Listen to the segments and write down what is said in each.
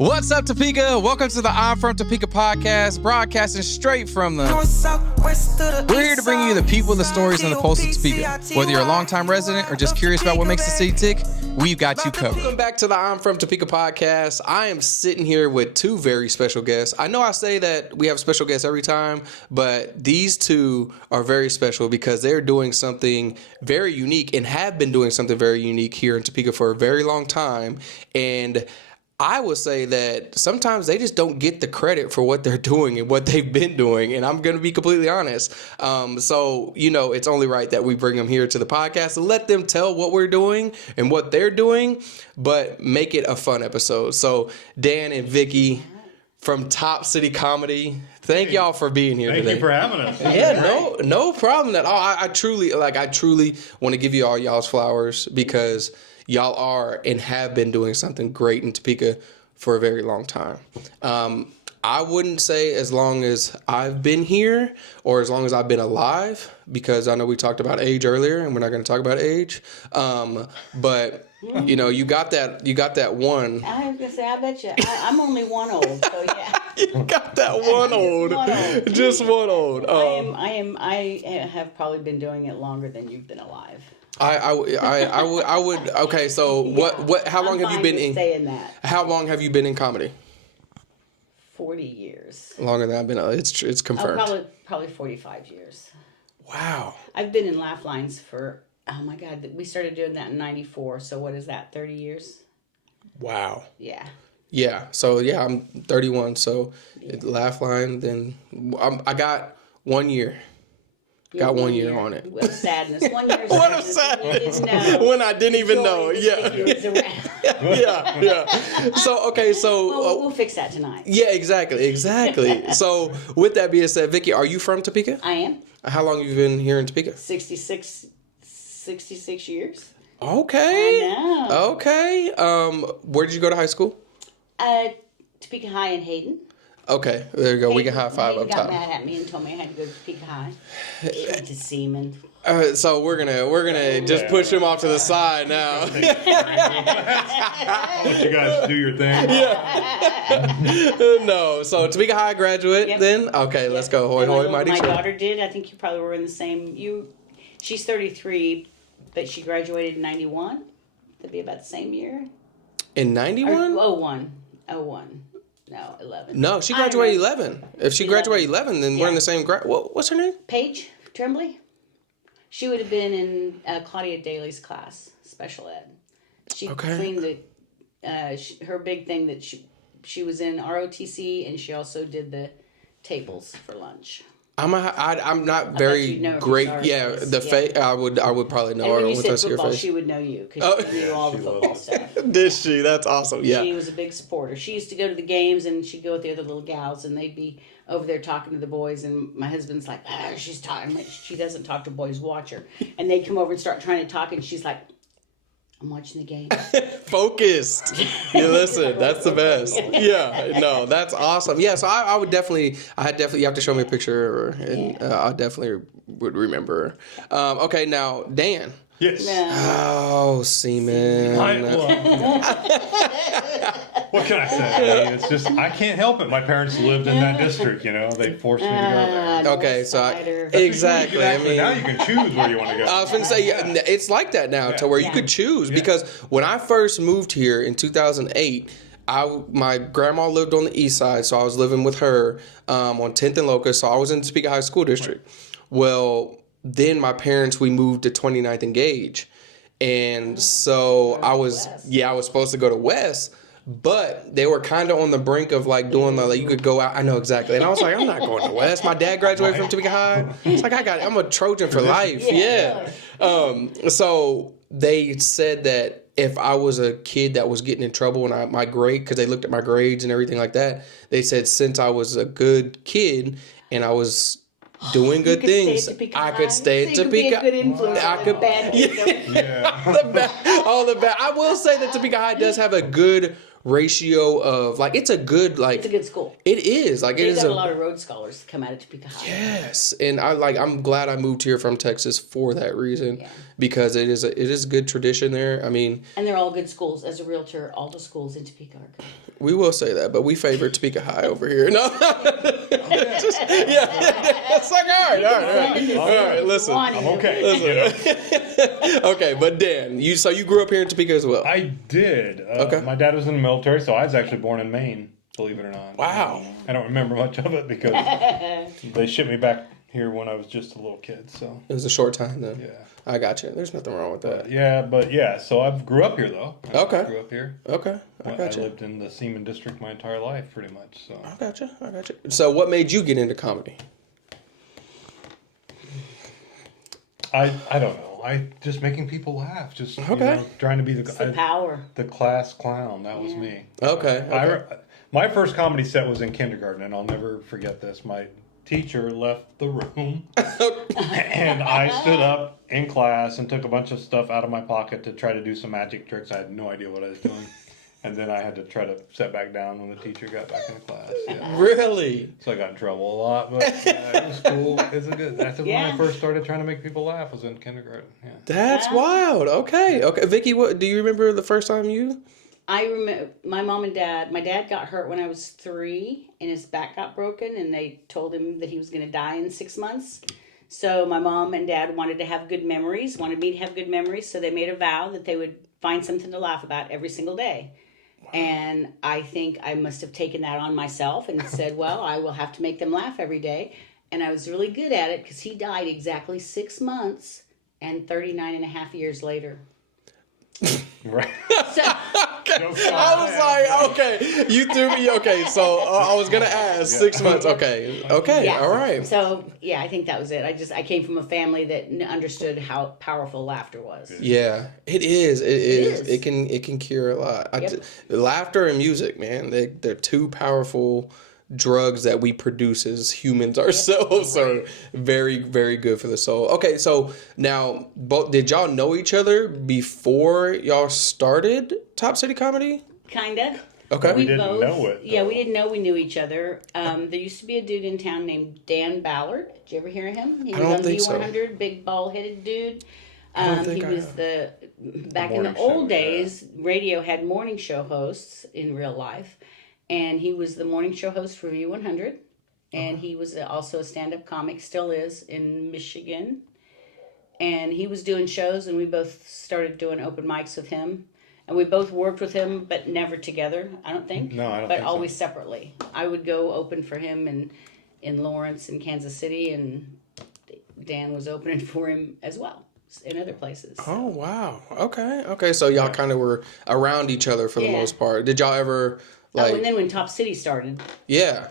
What's up, Topeka? Welcome to the I'm from Topeka podcast, broadcasting straight from the... We're here to bring you the people, the stories, and the pulse of Topeka. Whether you're a longtime resident or just curious about what makes the city tick, we've got you covered. Welcome back to the I'm from Topeka podcast. I am sitting here with two very special guests. I know I say that we have special guests every time, but these two are very special because they're doing something very unique and have been doing something very unique here in Topeka for a very long time. And I would say that sometimes they just don't get the credit for what they're doing and what they've been doing. And I'm going to be completely honest. So, it's only right that we bring them here to the podcast and let them tell what we're doing and what they're doing, but make it a fun episode. So Dan and Vicki from TopCity Comedy, thank y'all for being here today. Thank you for having us. Yeah, no problem at all. I truly want to give you all y'all's flowers because y'all are and have been doing something great in Topeka for a very long time. I wouldn't say as long as I've been here or as long as I've been alive, because I know we talked about age earlier and we're not going to talk about age. But you got that one. I was going to say, I bet you. I'm only one old, so yeah. You got that one old. Just one old. I have probably been doing it longer than you've been alive. I would. Okay, so what? How long have you been in? Saying that. How long have you been in comedy? 40 years. Longer than I've been. It's confirmed. Probably 45 years. Wow. I've been in laugh lines for, oh my God, we started doing that in 94. So what is that? 30 years. Wow. Yeah. Yeah. So yeah, I'm 31. So laugh line. Then I got 1 year. Got 1 year on it. What sadness. 1 year What a sadness. When I didn't even know. Yeah. Yeah. So, okay. So. We'll fix that tonight. Yeah, exactly. So, with that being said, Vicki, are you from Topeka? I am. How long have you been here in Topeka? 66 years. Okay. I know. Okay. Where did you go to high school? Topeka High in Hayden. Okay, there you go. We can high five up top. Got mad at me and told me I had to go to Topeka High. She went to Seaman. So we're gonna just push him off to the side now. I'll let you guys do your thing. Yeah. No. So Topeka High graduate then? Okay, let's go. Hoy hoy, mighty. My daughter did. I think you probably were in the same. She's 33, but she graduated in 91. That'd be about the same year. In 91? 01. No, 11. No, she graduated 11. If she graduated 11, then we're in the same grade. What's her name? Paige Tremblay. She would have been in Claudia Daly's class, special ed. She cleaned her big thing that she was in ROTC, and she also did the tables for lunch. I'm not very great. Yeah, I would probably know her. And when you said football, she would know you because she knew all the football stuff. Did she? That's awesome. Yeah. She was a big supporter. She used to go to the games and she'd go with the other little gals and they'd be over there talking to the boys. And my husband's like, she's talking. Like, she doesn't talk to boys. Watch her. And they'd come over and start trying to talk, and she's like, I'm watching the game. Focused. You listen. That's the best. Yeah. No, that's awesome. Yeah. So I would definitely. You have to show me a picture, and I definitely would remember. Okay. Now, Dan. Yes. No. Oh, semen. What can I say? I mean, it's just I can't help it. My parents lived in that district. They forced me to go there. Okay, so exactly. Now you can choose where you want to go. I was going to say it's like that now, to where you could choose because when I first moved here in 2008. My grandma lived on the east side, so I was living with her on 10th and Locust, so I was in the Topeka High School District. Well, then my parents, we moved to 29th and Gage, and so I was supposed to go to West, but they were kind of on the brink of doing you could go out. I know exactly, and I was like, I'm not going to West. My dad graduated from Topeka High. It's like I'm a Trojan for life. Yeah. So they said that if I was a kid that was getting in trouble and my grade, because they looked at my grades and everything like that, they said since I was a good kid and I was doing good things, I could stay at Topeka. I could. All the bad. I will say that Topeka High does have a good ratio of it's a good it's a good school. It is it is got a lot of Rhodes Scholars that come out of Topeka High. Yes, and I'm glad I moved here from Texas for that reason. because it is good tradition there. I mean, and they're all good schools. As a realtor, all the schools in Topeka are good. we will say that, but we favor Topeka High over here. No, it's like all right. Listen, I'm okay. Okay, but Dan, you grew up here in Topeka as well. I did. Okay. My dad was in the military, so I was actually born in Maine, believe it or not. Wow. I don't remember much of it because they shipped me back here when I was just a little kid. So It was a short time then. yeah. I got you. There's nothing wrong with that. So I grew up here though. I grew up here. Okay. I got you. I lived in the Seaman District my entire life, pretty much. So I got you. So what made you get into comedy? I don't know. I just making people laugh. Just trying to be The power. the class clown. That was me. Okay. My first comedy set was in kindergarten, and I'll never forget this. My teacher left the room, and I stood up in class and took a bunch of stuff out of my pocket to try to do some magic tricks. I had no idea what I was doing. And then I had to try to sit back down when the teacher got back into class. Yeah. Really? So I got in trouble a lot, but it was cool. That's when I first started trying to make people laugh, was in kindergarten. Yeah. That's wild. Okay. Vicki, what do you remember the first time you? I remember my mom and dad. My dad got hurt when I was 3, and his back got broken, and they told him that he was going to die in 6 months. So my mom and dad wanted me to have good memories, so they made a vow that they would find something to laugh about every single day. Wow. And I think I must have taken that on myself and said, well, I will have to make them laugh every day. And I was really good at it because he died exactly 6 months and 39 and a half years later. Right. So, I was like, okay, you threw me. Okay, so I was gonna ask 6 months. Okay, yeah. All right. So I think that was it. I came from a family that understood how powerful laughter was. Yeah, it is. It can cure a lot. Laughter and music, man, they're two powerful drugs that we produce as humans ourselves. So very, very good for the soul. Okay, so now, did y'all know each other before y'all started TopCity Comedy? Kinda. Okay. We didn't know it. Yeah, we didn't know we knew each other. There used to be a dude in town named Dan Ballard. Did you ever hear him? He was on V100, big bald-headed dude. He was back in the old days, radio had morning show hosts in real life. And he was the morning show host for V100. And he was also a stand-up comic, still is, in Michigan. And he was doing shows, and we both started doing open mics with him. And we both worked with him, but never together, I don't think. No, I don't but think always separately. I would go open for him in Lawrence and Kansas City, and Dan was opening for him as well in other places. Oh, wow. Okay. So y'all kind of were around each other for the most part. Did y'all ever... and then when TopCity started. Yeah.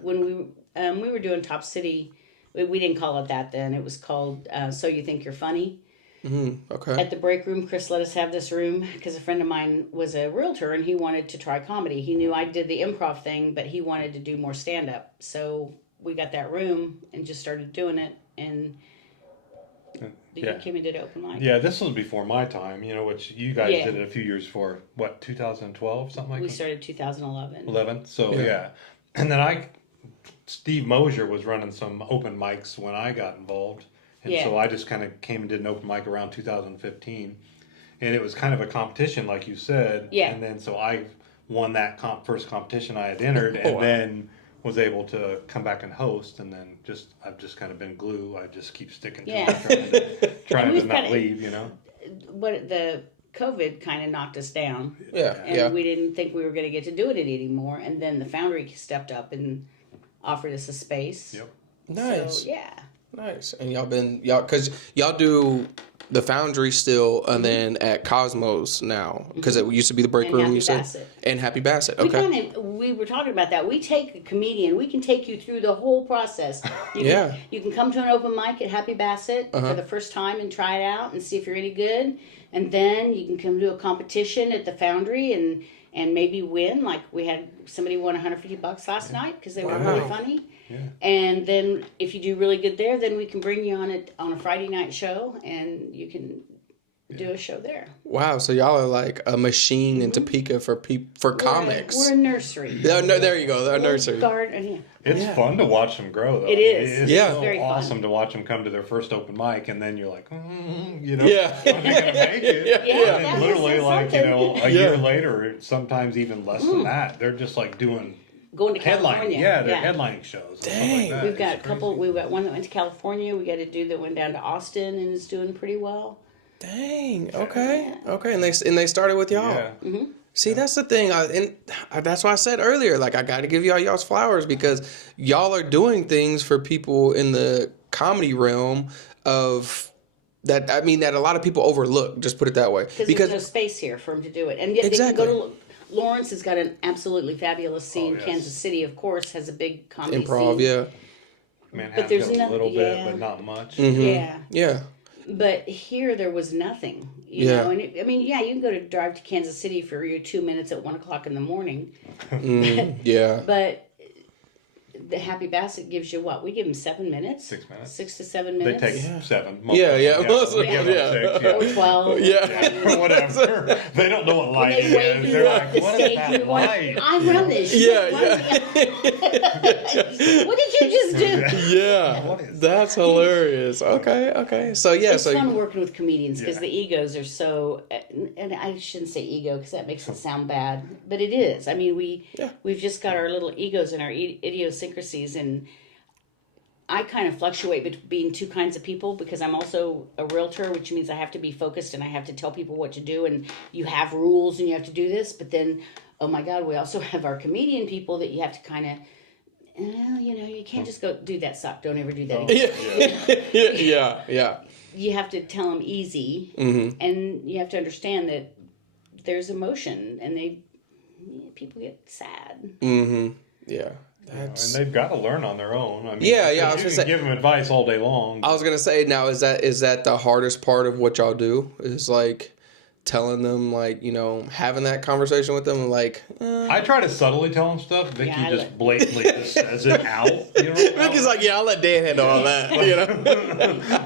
When we were doing TopCity, we didn't call it that then. It was called So You Think You're Funny. Mm-hmm. Okay. At the break room, Chris let us have this room because a friend of mine was a realtor and he wanted to try comedy. He knew I did the improv thing, but he wanted to do more stand-up. So we got that room and just started doing it. And you came and did open mic. Yeah, this was before my time, which you guys did it a few years before. What, 2012, something like that? We started 2011. 11, so yeah. And then Steve Mosier was running some open mics when I got involved. And so I just kind of came and did an open mic around 2015. And it was kind of a competition, like you said. Yeah. And then so I won that first competition I had entered, and then was able to come back and host. And then I've just kind of been glue. I just keep sticking to it, trying to not leave, But the COVID kind of knocked us down. Yeah. And we didn't think we were going to get to do it anymore. And then the Foundry stepped up and offered us a space. Yep. Nice. So, yeah. Nice. And because y'all do the Foundry still, and then at Cosmos now, because it used to be the break room. You said, and Happy Bassett. Okay. We were talking about that. We take a comedian. We can take you through the whole process. You can come to an open mic at Happy Bassett for the first time and try it out and see if you're any good, and then you can come to a competition at the Foundry and maybe win. Like we had somebody won $150 last night because they were really funny. Yeah. And then if you do really good there, then we can bring you on a Friday night show, and you can do a show there. Wow, so y'all are like a machine in Topeka for comics. We're a nursery. No, there you go, a nursery. Garden, It's fun to watch them grow, though. It is. It's very awesome fun to watch them come to their first open mic, and then you're like, you know, Yeah. are they going to make it? Yeah, And that then literally, was like, something. a year later, sometimes even less than that, they're just like doing going to headlining. California. Yeah, they're headlining shows. And stuff like that. We've got It's a couple. crazy. We've got one that went to California. We got a dude that went down to Austin and is doing pretty well. Dang. Okay. Okay. And they started with y'all. Yeah. See, that's the thing, and that's why I said earlier, like, I got to give y'all's flowers because y'all are doing things for people in the comedy realm that a lot of people overlook. Just put it that way. Because there's no space here for them to do it, and yet Exactly. they can go to. Lawrence has got an absolutely fabulous scene. yes. Kansas City, of course, has a big comedy improv, scene. yeah. Manhattan's there's got a little yeah. bit, but not much. Yeah. Yeah. But here there was nothing, you know. And you can go to drive to Kansas City for your 2 minutes at 1 o'clock in the morning. Yeah. But the Happy Basset gives you what? We give them 7 minutes. 6 minutes. 6 to 7 They minutes. take 7. Yeah. Most of they give them 6, Or 12. Yeah. or whatever. They don't know what light They wave is. you They're off like, the what is stage. that You're going, light? I run this. What did you just do? Yeah. What is That's hilarious. Okay. So, yeah. It's fun working with comedians because the egos are so, and I shouldn't say ego because that makes it sound bad, but it is. I mean, we've just got our little egos and our idiosyncrasies, and I kind of fluctuate between two kinds of people because I'm also a realtor, which means I have to be focused and I have to tell people what to do, and you have rules and you have to do this, but then, oh my God, we also have our comedian people that you have to kind of, you can't just go do that suck. Don't ever do that again. Yeah. You have to tell them easy, and you have to understand that there's emotion, and people get sad. Yeah. And they've got to learn on their own. I mean, Yeah. I was you gonna can say, give them advice all day long. I was gonna say, now is that the hardest part of what y'all do? Is like telling them, like, having that conversation with them, like. I try to subtly tell them stuff. Vicky just blatantly just says it out. Vicky's like, yeah, I'll let Dan handle all that.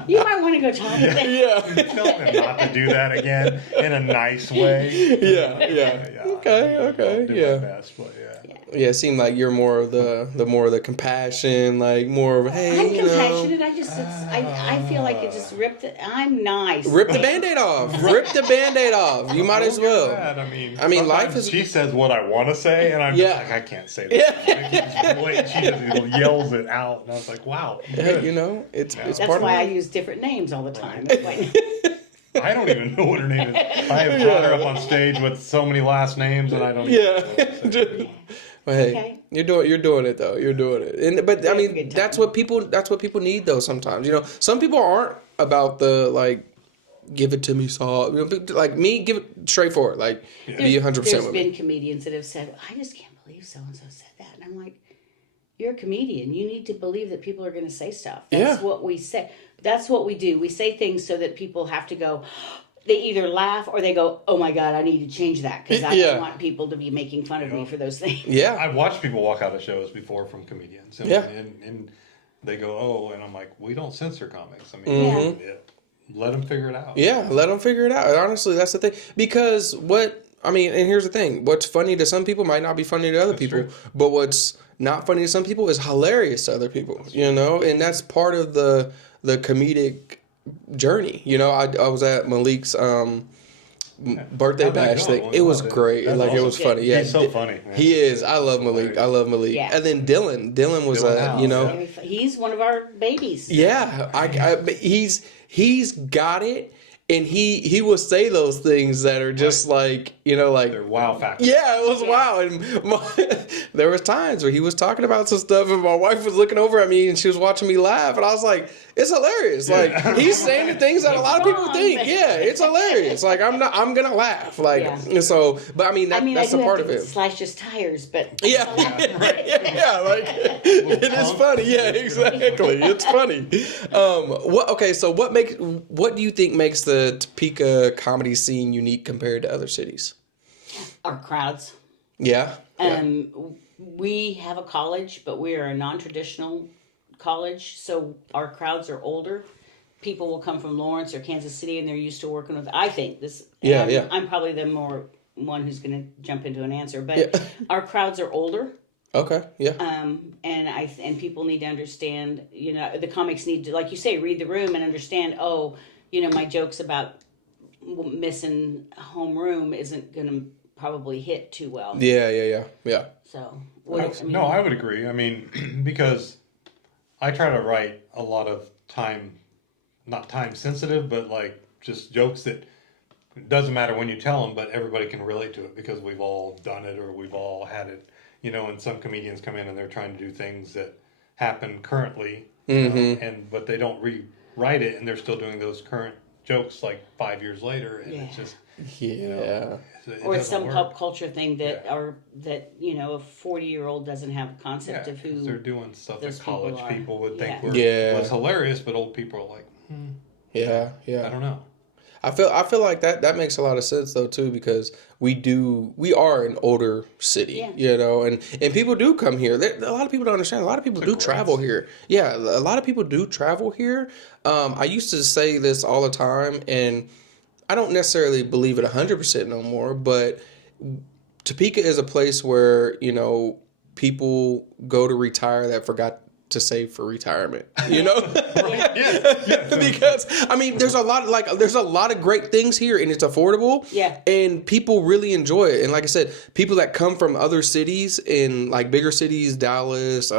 You might want to go talk to them. Yeah. Tell them not to do that again in a nice way. Yeah. Okay. I'll do Yeah. my best, but Yeah, it seemed like you're more of the compassion, like more of, hey, I'm compassionate. I feel like it just ripped it. I'm nice. Rip the Band-Aid off. Rip the Band-Aid off. You might as well. I mean, life is. She says what I want to say, and I'm just like, I can't say that. She just yells it out, and I was like, wow. Hey, it's That's part why I of use different names all the time. I don't even know what her name is. I have brought her up on stage with so many last names, and I don't. Yeah. Well, hey, you're doing it though. You're doing it, but I mean, that's what people need though. Sometimes, some people aren't about the like, give it to me, soft. Like me, give it straightforward. Like, be 100% with me. There's been comedians that have said, I just can't believe so and so said that, and I'm like, you're a comedian. You need to believe that people are going to say stuff. That's what we say. That's what we do. We say things so that people have to go. They either laugh or they go, oh my God, I need to change that because I don't want people to be making fun of me for those things. Yeah. I've watched people walk out of shows before from comedians. And, and they go, oh, and I'm like, we don't censor comics. I mean, let them figure it out. Yeah, let them figure it out. Honestly, that's the thing. Because and here's the thing. What's funny to some people might not be funny to other people. True. But what's not funny to some people is hilarious to other people, And that's part of the comedic journey. I was at Malik's birthday bash thing. It was great. That's awesome. It was funny. Yeah, he's so funny. Man. He is. I love Malik. Yeah. And then Dylan was he's one of our babies. Yeah, he's got it. And he will say those things that are just like, like... They're wow factors. Yeah, it was wow. And there was times where he was talking about some stuff and my wife was looking over at me and she was watching me laugh. And I was like, it's hilarious. Like, he's saying the things that a lot of people think. Yeah, it's hilarious. Like, I'm going to laugh. Like, so... But, that's a part of it. Slash his tires, but... Yeah. Like, it is funny. Yeah, exactly. It's funny. So what do you think makes the Topeka comedy scene unique compared to other cities? Our crowds. Yeah. We have a college, but we are a non-traditional college, so our crowds are older, people will come from Lawrence or Kansas City and they're used to working with, I think this. Yeah. I'm probably the more one who's going to jump into an answer, but our crowds are older. Okay. Yeah. And people need to understand, the comics need to, like you say, read the room and understand, my jokes about missing homeroom isn't going to probably hit too well. Yeah. So, I would agree. I mean, because I try to write a lot of not time sensitive, but like just jokes that it doesn't matter when you tell them, but everybody can relate to it because we've all done it or we've all had it. And some comedians come in and they're trying to do things that happen currently, but they don't rewrite it, and they're still doing those current jokes like 5 years later, and it's just or it's some pop culture thing that a 40-year-old doesn't have a concept of who they're doing stuff that college people would think was hilarious, but old people are like, I don't know. I feel like that makes a lot of sense though too, because we are an older city, and people do come here. A lot of people don't understand. A lot of people do travel here. Yeah, a lot of people do travel here. I used to say this all the time, and I don't necessarily believe it 100% no more. But Topeka is a place where people go to retire that forgot to save for retirement, because I mean, there's a lot of great things here, and it's affordable, and people really enjoy it. And like I said, people that come from other cities in like bigger cities, Dallas,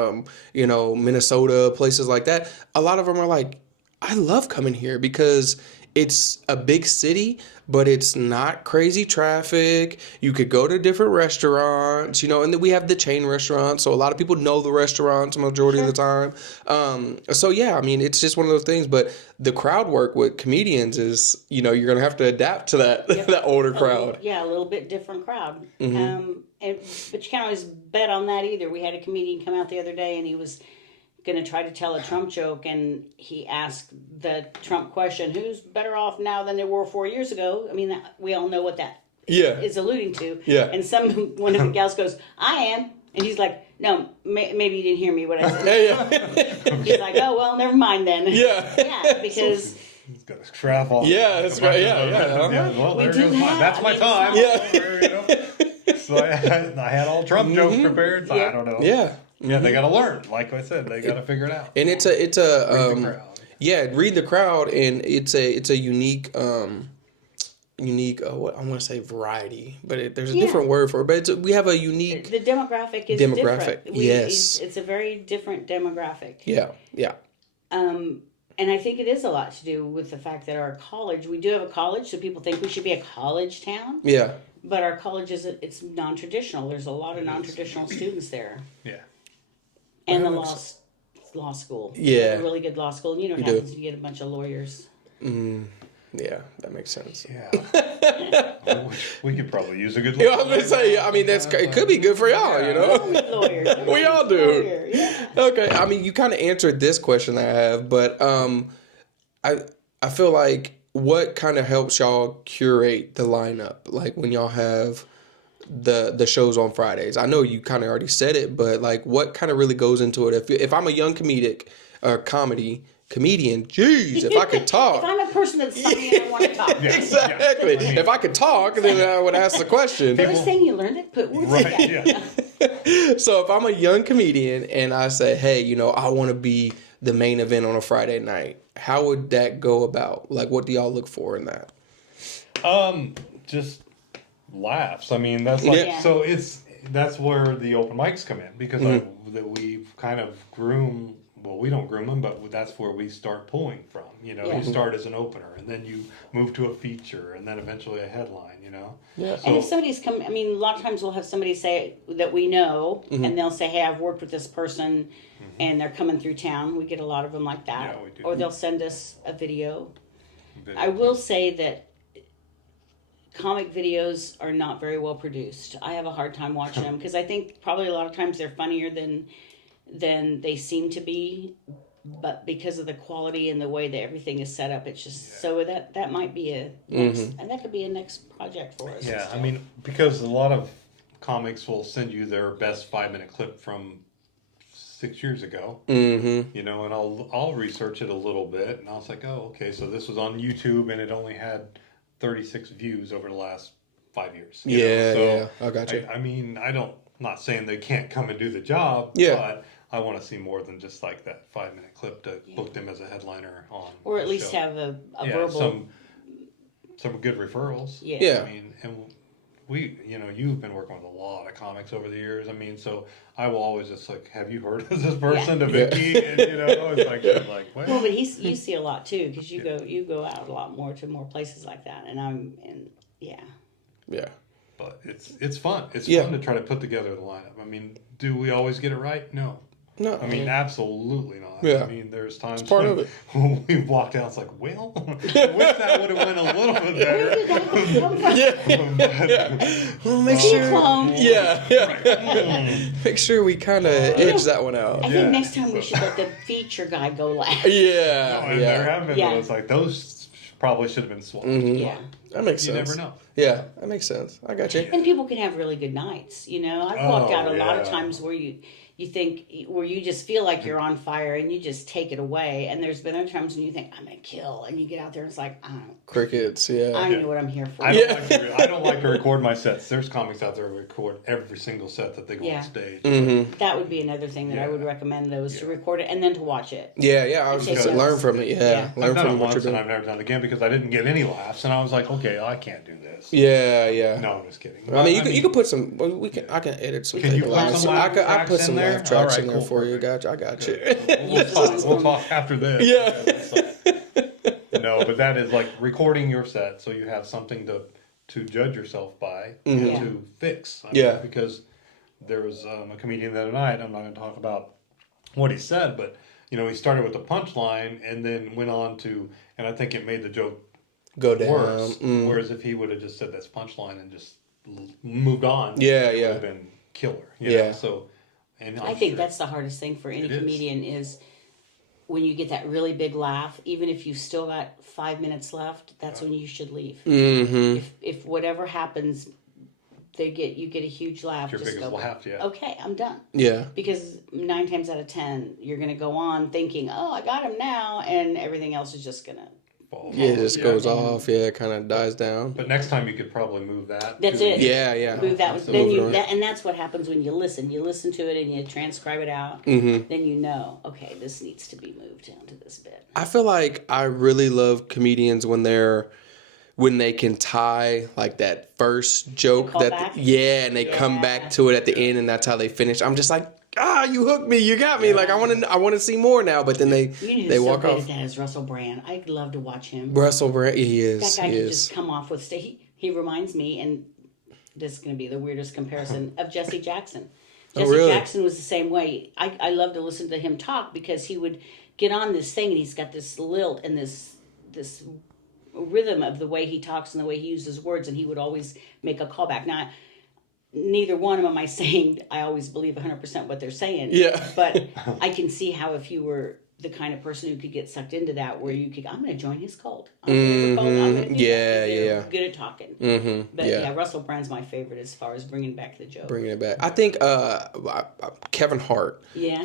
Minnesota, places like that, a lot of them are like, I love coming here because it's a big city, but it's not crazy traffic. You could go to different restaurants, and then we have the chain restaurants, so a lot of people know the restaurants majority of the time. So yeah, I mean, it's just one of those things. But the crowd work with comedians is, you're gonna have to adapt to that that older crowd. A little bit different crowd. But you can't always bet on that either. We had a comedian come out the other day, and he was going to try to tell a Trump joke, and he asked the Trump question, who's better off now than they were 4 years ago? I mean, we all know what that is alluding to. Yeah. And one of the gals goes, I am. And he's like, no, maybe you didn't hear me what I said. He's like, oh, well, never mind then. Yeah. Because... He's got his strap on. Yeah, that's right. Well, there goes mine. That's my time. So I had all Trump jokes prepared, so I don't know. Yeah, they got to learn. Like I said, they got to figure it out. And it's a read the crowd, and it's a unique what I want to say variety, but there's a different word for it. But we have a unique. The demographic is different. Yes, it's a very different demographic. Yeah. And I think it is a lot to do with the fact that our college. We do have a college, so people think we should be a college town. Yeah. But our college it's non-traditional. There's a lot of non-traditional students there. Yeah. And the law school. Yeah. A really good law school. And what happens when you get a bunch of lawyers. Yeah, that makes sense. Yeah. We could probably use a good lawyer. I was going to say, I mean, it could be good for y'all, Lawyers. We all do. Okay, I mean, you kind of answered this question that I have, but I feel like what kind of helps y'all curate the lineup? Like when y'all have the shows on Fridays. I know you kind of already said it, but like what kind of really goes into it? If I'm a young comedian, geez, if I could talk. If I'm a person that's funny and I want to talk. Exactly. I mean, if I could talk, then I would ask the question. First thing you learned it, put words together. So if I'm a young comedian and I say, hey, I want to be the main event on a Friday night, how would that go about? Like, what do y'all look for in that? Just laughs. I mean, that's like so. That's where the open mics come in because we've kind of groomed. Well, we don't groom them, but that's where we start pulling from. You start as an opener, and then you move to a feature, and then eventually a headline. Yeah. So, and if somebody's come, I mean, a lot of times we'll have somebody say that we know, and they'll say, "Hey, I've worked with this person, and they're coming through town." We get a lot of them like that. Yeah, we do. Or they'll send us a video. I will say that comic videos are not very well produced. I have a hard time watching them because I think probably a lot of times they're funnier than they seem to be, but because of the quality and the way that everything is set up, it's just so that might be and that could be a next project for us. Yeah, I mean, because a lot of comics will send you their best 5-minute clip from 6 years ago. Mm-hmm. You know, and I'll research it a little bit, and I was like, oh, okay, so this was on YouTube, and it only had 36 views over the last 5 years. You know? So I got you. I mean, not saying they can't come and do the job, but I want to see more than just like that 5-minute clip to book them as a headliner on. Or at least have a verbal. Some good referrals. Yeah. I mean, and you've been working with a lot of comics over the years. I mean, so I will always just like, have you heard of this person, to Vicki? And, it's like, what? Well, but you see a lot too, because you go out a lot more to more places like that, Yeah. But it's fun. It's fun to try to put together the lineup. I mean, do we always get it right? No. I mean, absolutely not. Yeah. I mean, there's times it's part of it. when we walked out, it's like, well, I wish that would have went a little bit better. Where did that come from? Well, make sure. Right. Make sure we kind of edge that one out. I think next time we should let the feature guy go last. There have been those, like, those probably should have been swapped. Mm-hmm. Yeah. That makes sense. You never know. Yeah, that makes sense. I got you. And people can have really good nights. I've walked out a lot of times where where you just feel like you're on fire and you just take it away. And there's been other times when you think, I'm going to kill. And you get out there and it's like, crickets, I don't know what I'm here for. I don't like to record my sets. There's comics out there who record every single set that they go on stage. Mm-hmm. That would be another thing that I would recommend, though, is to record it and then to watch it. I was just learn from it. Learn I've done from it what you're once doing. and I've never done it again because I didn't get any laughs. And I was like, okay, I can't do this. Yeah. No, I'm just kidding. I mean, you can put some. I can edit some. Can you put some laugh tracks I put some in there? laugh tracks All right, in there cool, for you. perfect. I got you. We'll talk after this. Yeah. No, but that is like recording your set so you have something to judge yourself by and to fix. Because there was a comedian the other night. I'm not going to talk about what he said, but he started with the punchline and then went on to, and I think it made the joke go down. Worse. Whereas if he would have just said this punchline and just moved on, it would have been killer. You know? So, and I think that's the hardest thing for any comedian is when you get that really big laugh. Even if you've still got 5 minutes left, that's when you should leave. Mm-hmm. If whatever happens, you get a huge laugh. Your biggest laugh, okay, I'm done. Yeah. Because 9 times out of 10, you're going to go on thinking, oh, I got him now, and everything else is just going to fall. Yeah, it just goes off. Yeah, it kind of dies down. But next time you could probably move that. That's it. Yeah. Move that. And that's what happens when you listen. You listen to it and you transcribe it out. Mm-hmm. Then okay, this needs to be moved down to this bit. I feel like I really love comedians when they can tie like that first joke and they come back to it at the end and that's how they finish. I'm just like, you hooked me, you got me. Like I want to see more now, but then they walk off. That is Russell Brand. I love to watch him. Russell Brand, he is. That guy can just come off with he reminds me, and this is going to be the weirdest comparison, of Jesse Jackson. Jesse Jackson was the same way. I love to listen to him talk because he would get on this thing and he's got this lilt and this rhythm of the way he talks and the way he uses words, and he would always make a callback. Now, neither one of them am I saying I always believe 100% what they're saying. Yeah. But I can see how if you were the kind of person who could get sucked into that, where you could, I'm going to join his cult. I'm going to do that. Good at talking. Mm-hmm. But Russell Brand's my favorite as far as bringing back the joke. Bringing it back. I think Kevin Hart. Yeah.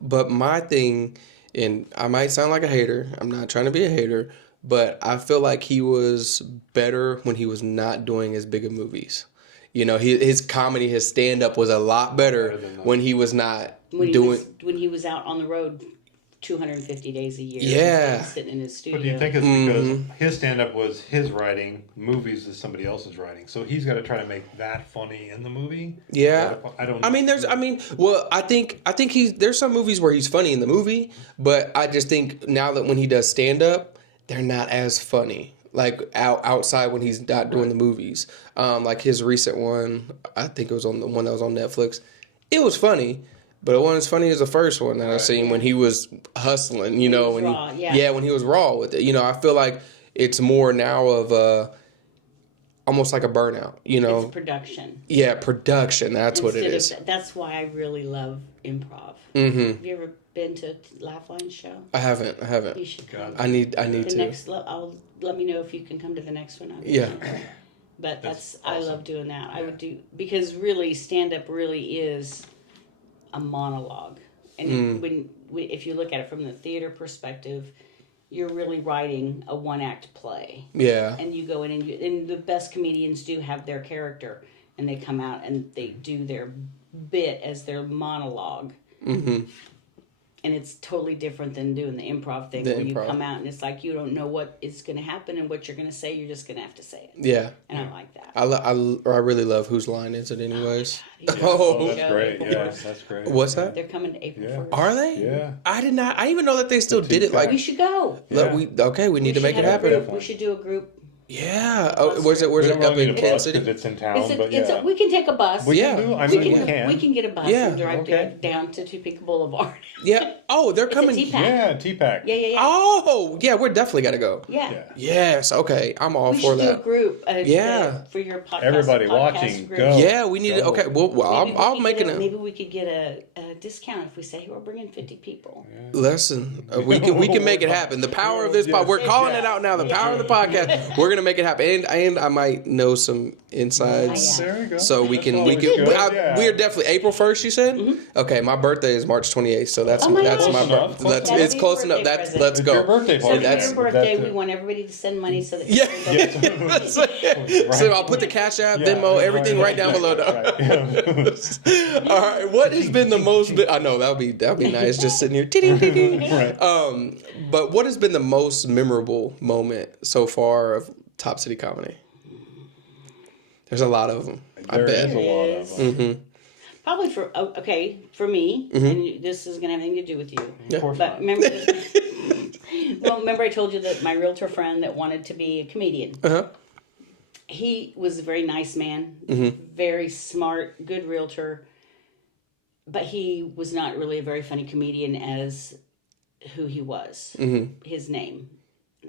But my thing, and I might sound like a hater. I'm not trying to be a hater, but I feel like he was better when he was not doing as big of movies. His comedy, his stand-up was a lot better when he was not doing... When he was out on the road 250 days a year. Yeah. Sitting in his studio. But do you think it's because his stand-up was his writing, movies is somebody else's writing, so he's got to try to make that funny in the movie? Yeah. I don't know. I think there's some movies where he's funny in the movie, but I just think now that when he does stand-up, they're not as funny. Like outside when he's not doing the movies. Like his recent one, I think it was on the one that was on Netflix. It was funny, but it wasn't as funny as the first one that I seen when he was hustling, when he was raw with it. I feel like it's more now of almost like a burnout, It's production. Yeah, production. That's what it is. That's why I really love improv. Mm-hmm. Have you ever been to Laughline's show? I haven't. You should come. I need to. Let me know if you can come to the next one. But that's awesome. I love doing that. I would do, because really stand up really is a monologue. And if you look at it from the theater perspective, you're really writing a one-act play. Yeah. And you go in and the best comedians do have their character, and they come out and they do their bit as their monologue. Mm-hmm. And it's totally different than doing the improv thing where you come out and it's like you don't know what is going to happen and what you're going to say. You're just going to have to say it. Yeah. And I like that. I really love Whose Line Is It Anyways? Oh, that's great. Yeah, that's great. What's that? They're coming to April 1st. Are they? Yeah. I didn't even know that they still did it. Like we should go. Yeah. We need to make it happen. We should do a group. Yeah. Oh, where's it up in Kansas City? It's in town, but we can take a bus. We can do. We can get a bus and drive down to Topeka Boulevard. Yeah. Oh, they're coming. Yeah, T-Pack. Yeah. Oh, yeah. We're definitely got to go. Yeah. Yes. Okay. I'm all for that. We should do a group. For your podcast. Everybody watching, group. go. Yeah, we need it. Okay. Well, I'll make it. Maybe we could get a discount if we say we're bringing 50 people. Yeah. Listen, we can make it happen. The power of this podcast. We're calling it out now. The power of the podcast. We're gonna make it happen. And I might know some insides. There you go. So we are definitely April 1st. You said. Mm-hmm. Okay. My birthday is March 28th. So that's my birthday. It's close enough. Let's go. Your birthday party. So for your birthday, we want everybody to send money so that So I'll put the Cash App, Venmo, everything right down below. All right. What has been the most? I know that'll be nice. Just sitting here. But what has been the most memorable moment so far of TopCity Comedy? There's a lot of them. I bet. There is a lot of them. Mm-hmm. Probably for me, and this is going to have nothing to do with you. Of course but not. remember I told you that my realtor friend that wanted to be a comedian. Uh-huh. He was a very nice man, very smart, good realtor, but he was not really a very funny comedian as who he was. Mm-hmm. His name,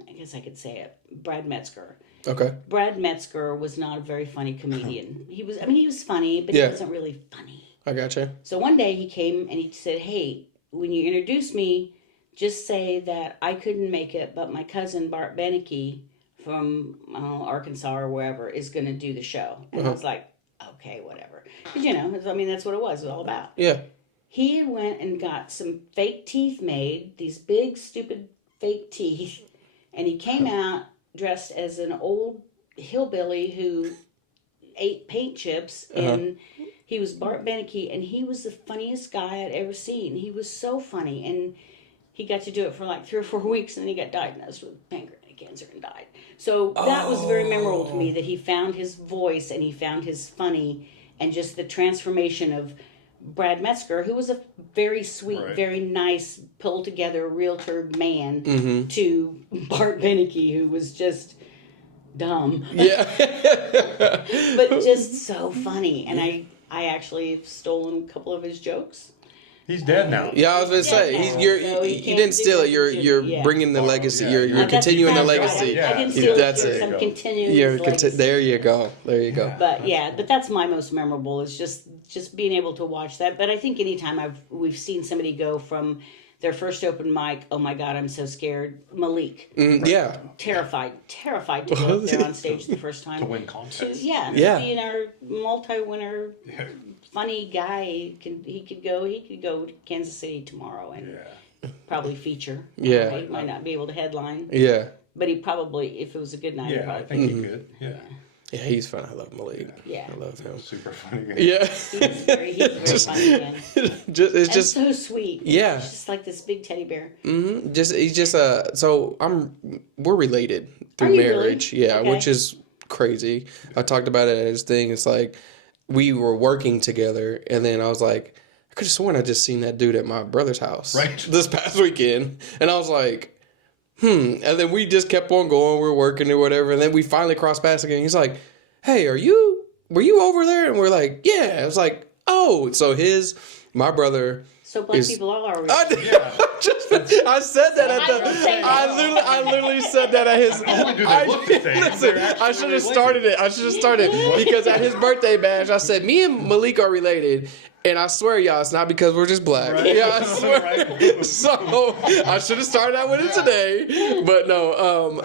I guess I could say it, Brad Metzger. Okay. Brad Metzger was not a very funny comedian. He was funny, but he wasn't really funny. I gotcha. So one day he came and he said, "Hey, when you introduce me, just say that I couldn't make it, but my cousin Bart Beneke from Arkansas or wherever is going to do the show." And I was like, "Okay, whatever." Because, that's what it was all about. Yeah. He went and got some fake teeth made, these big, stupid fake teeth, and he came out dressed as an old hillbilly who ate paint chips, and he was Bart Beneke, and he was the funniest guy I'd ever seen. He was so funny, and he got to do it for like 3 or 4 weeks, and then he got diagnosed with pancreatic cancer and died. So that was very memorable to me, that he found his voice, and he found his funny, and just the transformation of Brad Metzger, who was a very sweet, very nice, pulled-together realtor man, to Bart Beneke, who was just dumb. Yeah. But just so funny. And I actually have stolen a couple of his jokes. He's dead now. Yeah, I was going to say, you didn't steal it. You're bringing the legacy. You're continuing the legacy. I didn't steal that's it. I'm continuing his legacy. There you go. But but that's my most memorable, is just being able to watch that. But I think anytime we've seen somebody go from their first open mic, oh my God, I'm so scared, Malik. Yeah. Terrified to go up there on stage the first time. To win contests. Being our multi-winner funny guy, he could go to Kansas City tomorrow and probably feature. Yeah. He might not be able to headline. Yeah. But he probably, if it was a good night, I think he could. Yeah. Yeah, he's fun. I love Malik. Yeah. I love him. Super funny guy. Yeah. He's very funny man. It's just so sweet. Yeah. He's just like this big teddy bear. Mm-hmm. He's just so we're related through marriage. Really? Yeah, Okay. which is crazy. I talked about it at his thing. It's like we were working together, and then I was like, I could have sworn I just seen that dude at my brother's house this past weekend, and I was like, and then we just kept on going. We were working or whatever, and then we finally crossed paths again. He's like, "Hey, were you over there?" And we're like, "Yeah." I was like, "Oh," so my brother. So black people all are. I said that at the. I literally said that at his. Listen, I should have started it because at his birthday bash, I said me and Malik are related. And I swear, y'all, it's not because we're just black. Right. Yeah, I swear. Right. So I should have started out with it today, but no.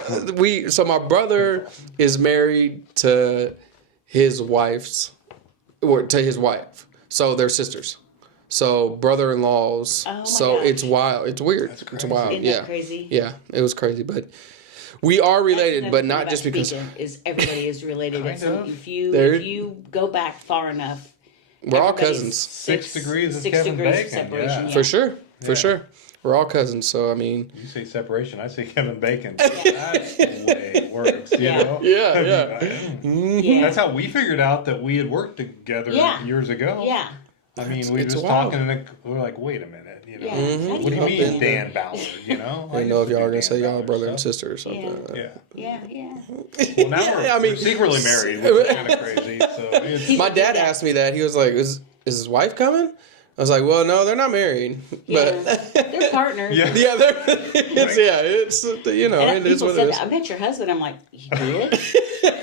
So my brother is married to his wife. So they're sisters. So brother-in-laws. Oh my so gosh. It's wild. It's weird. It's wild. Isn't that crazy? Yeah, it was crazy, but we are related, but not just because is everybody is related. If you go back far enough, we're all cousins. 6 degrees of 6 Kevin degrees Bacon. of separation. Yeah. For sure. We're all cousins, so I mean. You say separation, I say Kevin Bacon. That's the way it works, you know? Yeah. That's how we figured out that we had worked together years ago. Yeah. I mean, we were just wild. talking, and we're like, wait a minute, you know? Yeah. What do you mean Dan Ballard, you know? I didn't know if y'all were going to say y'all brother and sister or something. Yeah. Well, now we're secretly married, which is kind of crazy. So my dad asked me that. He was like, is his wife coming? I was like, well, no, they're not married. But they're partners. Yeah. It's you know, And it is what it is. I met your husband. I'm like, you did?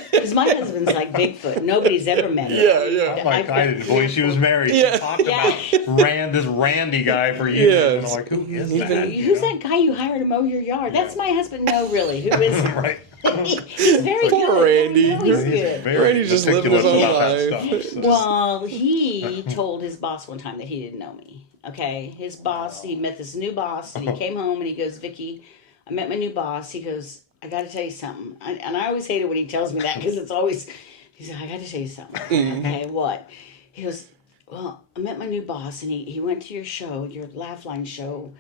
Because my husband's like Bigfoot. Nobody's ever met him. Yeah. I'm like, I didn't believe she was married. Yeah. She talked about this Randy guy for years. Yeah. And I'm like, who is that? Who's that guy you hired to mow your yard? That's my husband. No, really. Who is he? Right. He's very Poor good. Randy. No, he's good. Randy's just living his own life. Well, he told his boss one time that he didn't know me. Okay, his boss, he met this new boss, and he came home and he goes, Vicki, I met my new boss. He goes, I got to tell you something. And I always hate it when he tells me that because it's always, he's like, I got to tell you something. Okay, what? He goes, well, I met my new boss, and he went to your show, your Laugh Line show,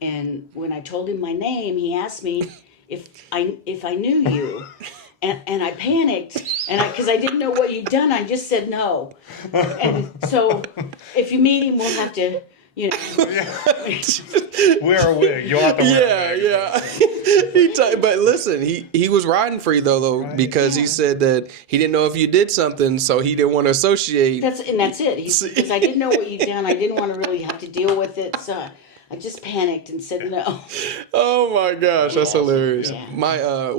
and when I told him my name, he asked me if I knew you. And I panicked, because I didn't know what you'd done. I just said no. And so, if you meet him, we'll have to, you know. Wear a wig. You'll have to wear a wig. But listen, he was riding for you though, because he said that he didn't know if you did something, so he didn't want to associate. That's it. Because I didn't know what you'd done. I didn't want to really have to deal with it, so I just panicked and said no. Oh my gosh, that's hilarious. Yeah.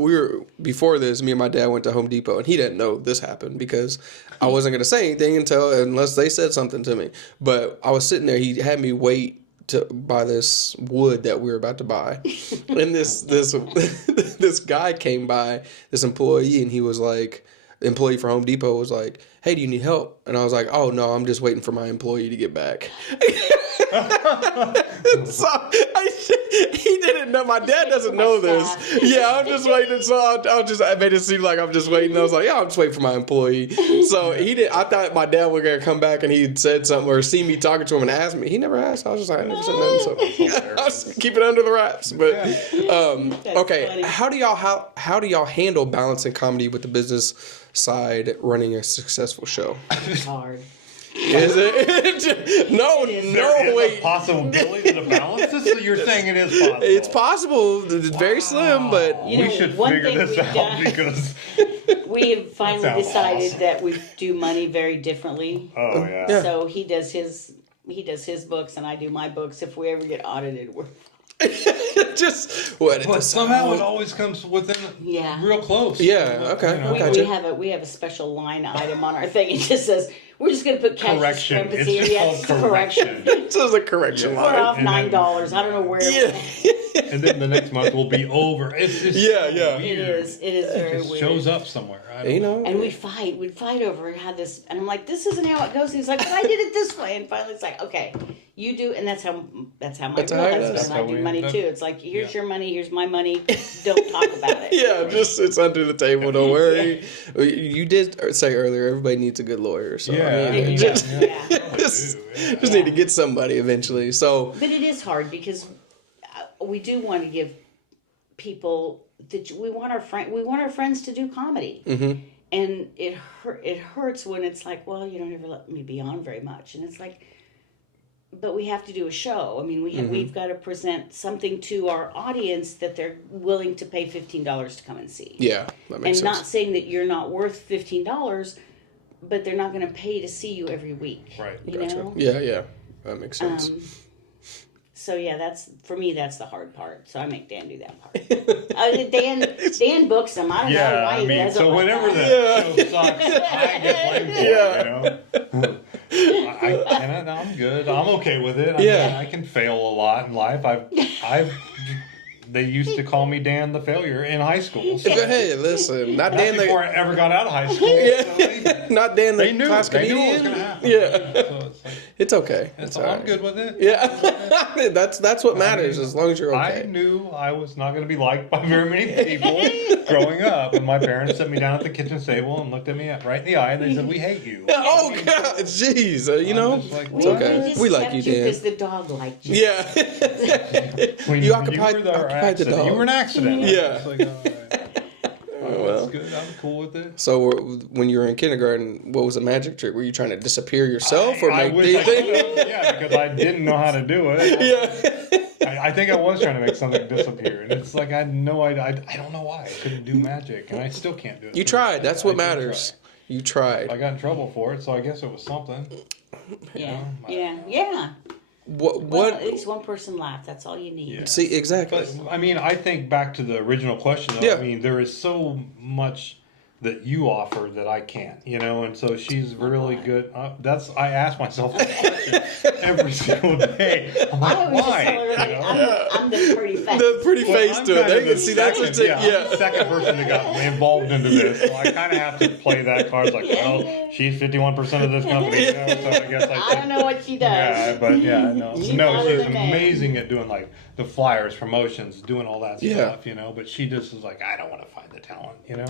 Before this, me and my dad went to Home Depot, and he didn't know this happened because I wasn't gonna say anything unless they said something to me. But I was sitting there. He had me wait to buy this wood that we were about to buy, and this guy came by, this employee, and he was like, the employee for Home Depot was like, hey, do you need help? And I was like, oh no, I'm just waiting for my employee to get back. So he didn't know. My dad doesn't know this. Yeah, I'm just waiting. So I made it seem like I'm just waiting. I was like, yeah, I'm just waiting for my employee. So he did. I thought my dad was gonna come back and he'd said something or see me talking to him and ask me. He never asked. I was just like, I never said nothing. So I was keep it under the wraps. But okay, funny. How do y'all handle balancing comedy with the business side, running a successful show? It's hard. Is it? No, wait. A possibility to balance this? So you're saying it is possible? It's possible. It's very slim, but you know, we should figure this out because we have finally decided that we do money very differently. Oh yeah. So he does his books and I do my books. If we ever get audited, we're just what? But somehow it always comes within real close. Yeah. Okay. You know? We have a special line item on our thing. It just says we're just going to put cash correction. discrepancy. It's called correction. It says a correction line. We're off $9. I don't know where. Yeah. And then the next month will be over. It's just weird. It is very just weird. Shows up somewhere. And we'd fight over it. Had this, and I'm like, this isn't how it goes. And he's like, but I did it this way. And finally, it's like, okay, you do, and that's how my real husband and I do money too. It's like, here's your money, here's my money. Don't talk about it. Yeah, just it's under the table. Don't worry. You did say earlier, everybody needs a good lawyer. So I mean, just need to get somebody eventually. So, but it is hard because we do want to give people that we want our friends to do comedy, and it hurts when it's like, well, you don't ever let me be on very much, and it's like, but we have to do a show. I mean, we've got to present something to our audience that they're willing to pay $15 to come and see. Yeah, that makes sense. And not saying that you're not worth $15, but they're not going to pay to see you every week. Right. You know? Yeah, that makes sense. So yeah, that's the hard part. So I make Dan do that part. Dan books them. I don't know why he does it. So whenever the show sucks, I get blamed for it. You know, I'm good. I'm okay with it. I mean, I can fail a lot in life. They used to call me Dan the Failure in high school. So hey, listen, not Dan before I ever got out of high school. Not Dan the class comedian. They knew what was going to happen. Yeah. So it's like, It's okay. I'm good with it. Yeah, that's what matters. As long as you're okay. I knew I was not going to be liked by very many people growing up, and my parents set me down at the kitchen table and looked at me right in the eye, and they said, "We hate you." Oh God, jeez, you know, like, it's okay. We like you, Dan. Because the dog liked you. Yeah. You occupied the dog. You were an accident. Yeah. It's like, all right. Well, that's good. I'm cool with it. So when you were in kindergarten, what was the magic trick? Were you trying to disappear yourself or make anything? Yeah, because I didn't know how to do it. Yeah. I think I was trying to make something disappear, and it's like I had no idea. I don't know why I couldn't do magic, and I still can't do it. You tried. That's what matters. You tried. I got in trouble for it, so I guess it was something. Yeah. Yeah. What? Well, at least one person laughed. That's all you need. Yeah. See, exactly. But I mean, I think back to the original question. Though, Yeah. I mean, there is so much that you offer that I can't, and so she's really good. I ask myself that question every single day. I'm like, I always why? just tell everybody, I'm the pretty face. The pretty face I'm to it. kind They of can the see that's second- the I'm the second person that got involved into this, so I kind of have to play that card. It's like, well, she's 51% of this company, so I guess I don't know what she does. Yeah, but no, You she's got it, man. amazing at doing like the flyers, promotions, doing all that Yeah. stuff, But she just is like, I don't want to find the talent, Yeah.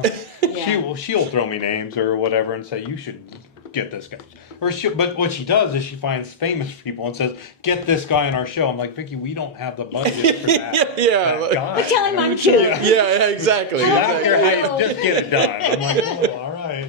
She'll throw me names or whatever and say you should get this guy, but what she does is she finds famous people and says, get this guy on our show. I'm like, Vicki, we don't have the budget for that. that guy. But tell him I'm cute. Yeah, exactly. I don't care how you just get it done. I'm like, oh, all right,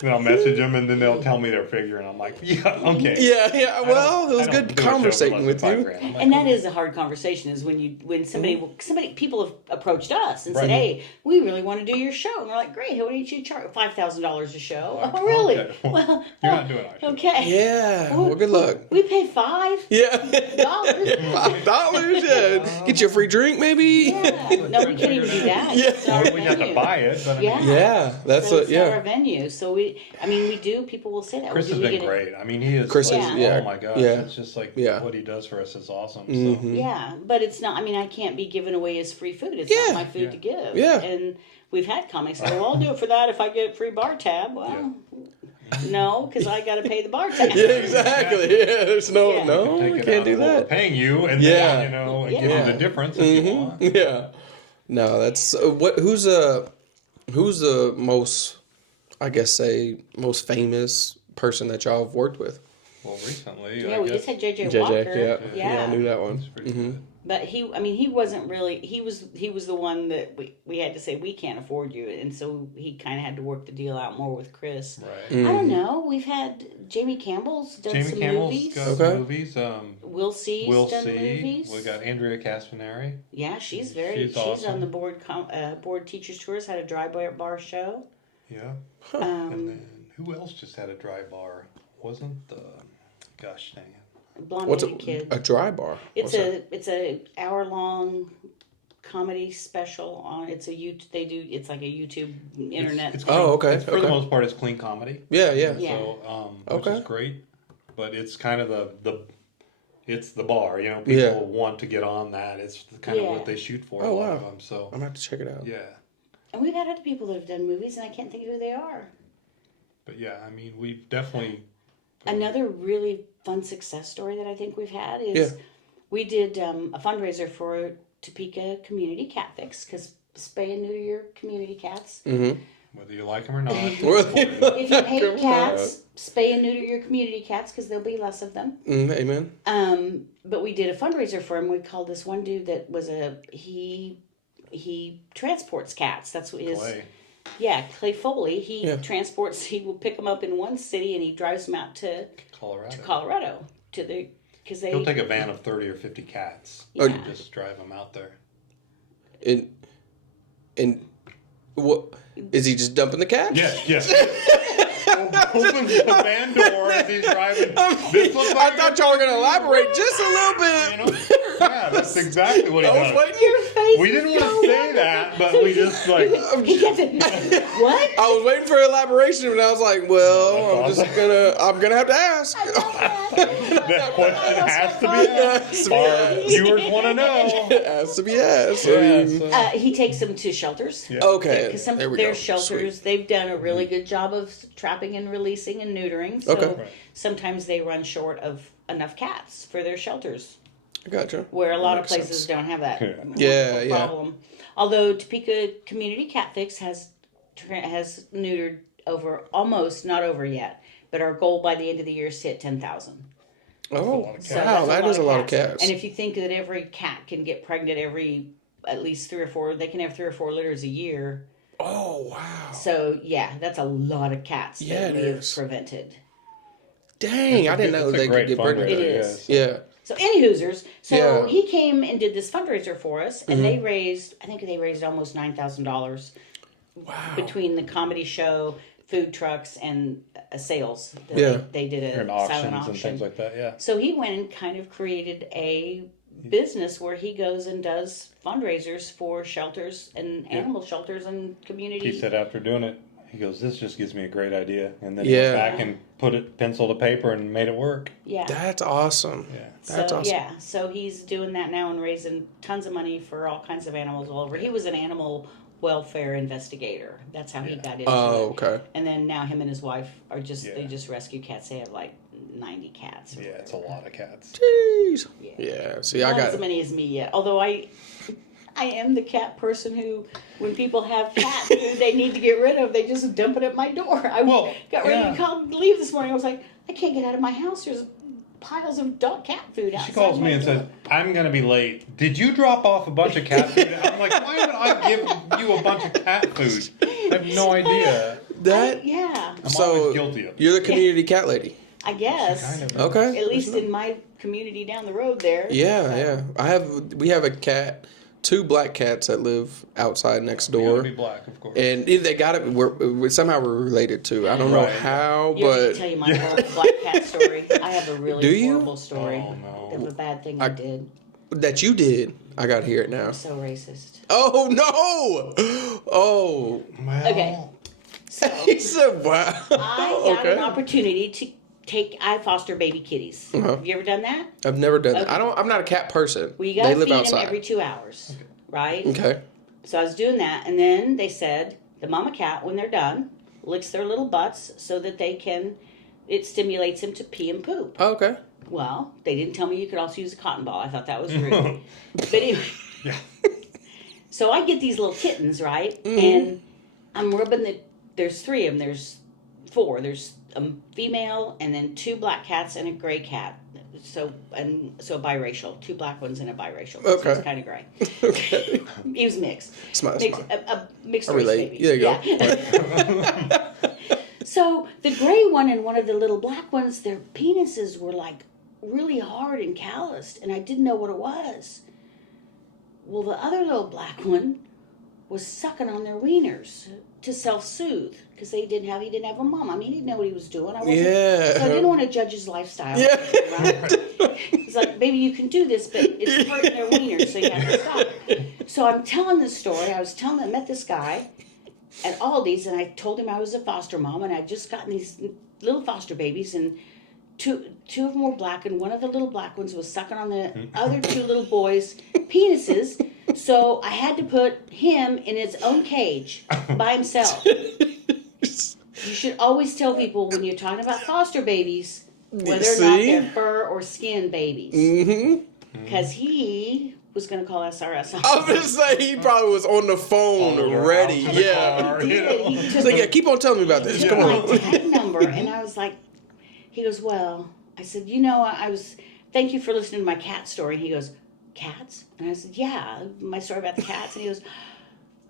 Then I'll message them, and then they'll tell me their figure, and I'm like, yeah, okay. Yeah. Well, it was good conversating with you. Like, And that is a hard conversation. Is when somebody people have approached us and said, Right. "Hey, we really want to do your show," and we're like, "Great, how much you charge? $5,000 a show? Like, Oh, really? okay. Well, You're not doing our show. okay. Yeah. Well, good luck. We pay $5. Yeah. $5. Yeah. Get you a free drink, maybe. Yeah. No, we can't even do that. Yeah. It's our We have to venue. buy it, but I mean, Yeah. Yeah. That's So a it's not our yeah. venue. So we do. People will say that. Chris has We been get it. great. I mean, he is. Chris like, is- yeah. Oh my gosh, Yeah. it's just like Yeah. what he does for us is awesome. So. Mhm. Yeah, but it's not. I mean, I can't be giving away his free food. It's Yeah. not my food to give. Yeah. And we've had comics say, "Well, I'll do it for that if I get a free bar tab." Well, no, because I got to pay the bar tab. Yeah, exactly. Yeah, there's no, Yeah. no, Take we it can't out do of what we're that. paying you, and Yeah. then, and give Yeah. him the difference if you want. Yeah. No, that's who's the most, I guess, most famous person that y'all have worked with? Well, recently, Yeah, I we guess, just had JJ JJ, Walker. yeah, I knew that one. it's pretty good. But he wasn't really. He was the one that we had to say we can't afford you, and so he kind of had to work the deal out more with Chris. Right. I don't know. We've had Jamie Campbell's done Jamie some Campbell's movies. got Okay. some movies. Will C's We'll done see. movies. We got Andrea Castanari. Yeah, she's She's on awesome. the board teachers tours. Had a dry bar show. Yeah. And then who else just had a dry bar? Wasn't gosh dang it. Blonde What's Headed Kid. a dry bar? It's What's a hour-long comedy special on. It's like a YouTube internet. It's Oh, okay, It's, for the okay. most part, it's clean comedy. Yeah, yeah. Yeah. So, which Okay. is great, but it's kind of it's the bar. People Yeah. want to get on that. It's kind of Yeah. what they shoot for. Oh, a lot wow. of them. So I'm gonna have to check it out. yeah, And we've had other people that have done movies, and I can't think of who they are. but yeah, I mean, we've definitely. Another really fun success story that I think we've had is we did a fundraiser for Topeka Community Cat Fix, because spay and neuter your community cats. Mm-hmm. Whether you like them or not. If you hate cats, spay and neuter your community cats, because there'll be less of them. Amen. But we did a fundraiser for him. We called this one dude that was he transports cats. That's what his Clay. Clay Foley. He Yeah. transports. He will pick them up in one city and he drives them out to Colorado because they He'll take a van of 30 or 50 cats. Yeah. And just drive them out there. And what is he just dumping the cat? Yes. Opens the van door as he's driving. This looks like I thought y'all were gonna elaborate just a little bit. Yeah, that's exactly what he I was does. waiting. Your face We is didn't want so to say wonderful. that, but we just like. He gets it. What? I was waiting for elaboration, and I was like, "Well, I'm gonna have to ask." That question has to be asked. Our viewers want to know. It has to be asked. He takes them to shelters. Yeah. Okay. Because some of their shelters, they've done a really good job of trapping and releasing and neutering. So sometimes they run short of enough cats for their shelters. Gotcha. Where a lot of places don't have that problem. Although Topeka Community Cat Fix has neutered over, almost, not over yet, but our goal by the end of the year is to hit 10,000. Oh, wow, that is a lot of cats. And if you think that every cat can get pregnant at least 3 or 4, they can have 3 or 4 litters a year. Oh, wow. So, yeah, that's a lot of cats that we have prevented. Dang, I didn't know they could get pregnant. It is. Yeah. So, anywhoosers, he came and did this fundraiser for us, and they raised almost $9,000 between the comedy show, food trucks, and sales. They did a silent auction and things like that. Yeah. So he went and kind of created a business where he goes and does fundraisers for shelters and animal shelters and community. He said after doing it, he goes, "This just gives me a great idea," and then he went back and put it pencil to paper and made it work. Yeah, that's awesome. Yeah, that's awesome. Yeah, so he's doing that now and raising tons of money for all kinds of animals all over. He was an animal welfare investigator. That's how he got into it. Oh, okay. And then now him and his wife are they just rescue cats. They have like 90 cats. Yeah, it's a lot of cats. Jeez. Yeah. See, not as many as me yet. Although I am the cat person who, when people have cats who they need to get rid of, they just dump it at my door. I got ready to leave this morning. I was like, I can't get out of my house. There's piles of cat food outside. She calls me and says, "I'm going to be late. Did you drop off a bunch of cat food?" I'm like, "Why would I give you a bunch of cat food? I have no idea." I'm always guilty of it. You're the community cat lady. I guess. Kind of okay. At least in my community down the road there. Yeah. We have a cat. 2 black cats that live outside next door. Be black, of course. And they got it. Somehow we're related to. I don't know how, but tell you my horrible black cat story. I have a really horrible story of a bad thing I did. That you did. I got to hear it now. I'm so racist. Oh no! Oh. Well. Okay. So he said, "Wow." I got an opportunity to I foster baby kitties. Have you ever done that? I've never done that. I'm not a cat person. Well, you gotta feed them every 2 hours, right? Okay. So I was doing that, and then they said the mama cat, when they're done, licks their little butts so that it stimulates them to pee and poop. Oh, okay. Well, they didn't tell me you could also use a cotton ball. I thought that was rude. But anyway. Yeah. So I get these little kittens, right? And I'm rubbing there's 3 of them. There's 4. There's a female and then 2 black cats and a gray cat. So biracial. 2 black ones and a biracial. Okay. So it's kind of gray. Okay. He was mixed. Smart. A mixed race baby. There you go. So the gray one and one of the little black ones, their penises were like really hard and calloused, and I didn't know what it was. Well, the other little black one was sucking on their wieners to self-soothe because he didn't have a mom. I mean, he didn't know what he was doing. So I didn't want to judge his lifestyle. Yeah. Right? He's like, "Baby, you can do this, but it's hurting their wieners, so you have to stop." So I'm telling this story. I met this guy at Aldi's, and I told him I was a foster mom, and I'd just gotten these little foster babies, and two of them were black, and one of the little black ones was sucking on the other 2 little boys' penises. So I had to put him in his own cage by himself. You should always tell people when you're talking about foster babies whether or not they're fur or skin babies. Mm-hmm. Because he was going to call SRS. I was going to say he probably was on the phone ready. Yeah. He did. He took like, keep on telling me about this. Come on. My tag number, and I was like, he goes, "Well," I said, "Thank you for listening to my cat story." He goes, "Cats?" And I said, "Yeah, my story about the cats." And he goes,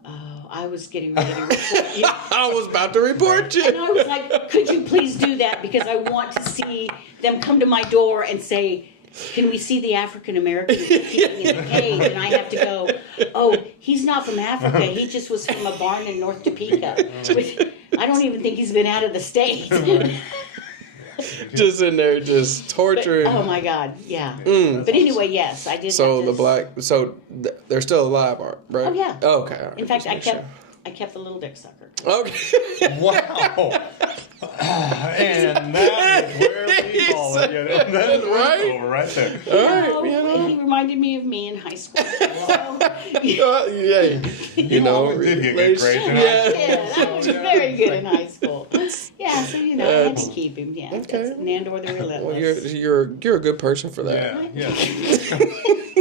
"Oh, I was getting ready to report you." I was about to report you. And I was like, "Could you please do that? Because I want to see them come to my door and say, 'Can we see the African American peeing in the cage?' And I have to go, 'Oh, he's not from Africa. He just was from a barn in North Topeka.' I don't even think he's been out of the state." Just in there, just torturing. But, oh my God, yeah. But anyway, yes, I did. So they're still alive, right? Oh yeah. Oh, okay. Right. In fact, I kept the little dick sucker. Okay. Wow. And that is where we call it. That's right over right there. All right, he reminded me of me in high school. So, you know, did get good grades in high school. Yeah, I was very good in high school. Yeah, so I had to keep him. Yeah, okay. Nandor the Relentless. Well, you're a good person for that. Yeah.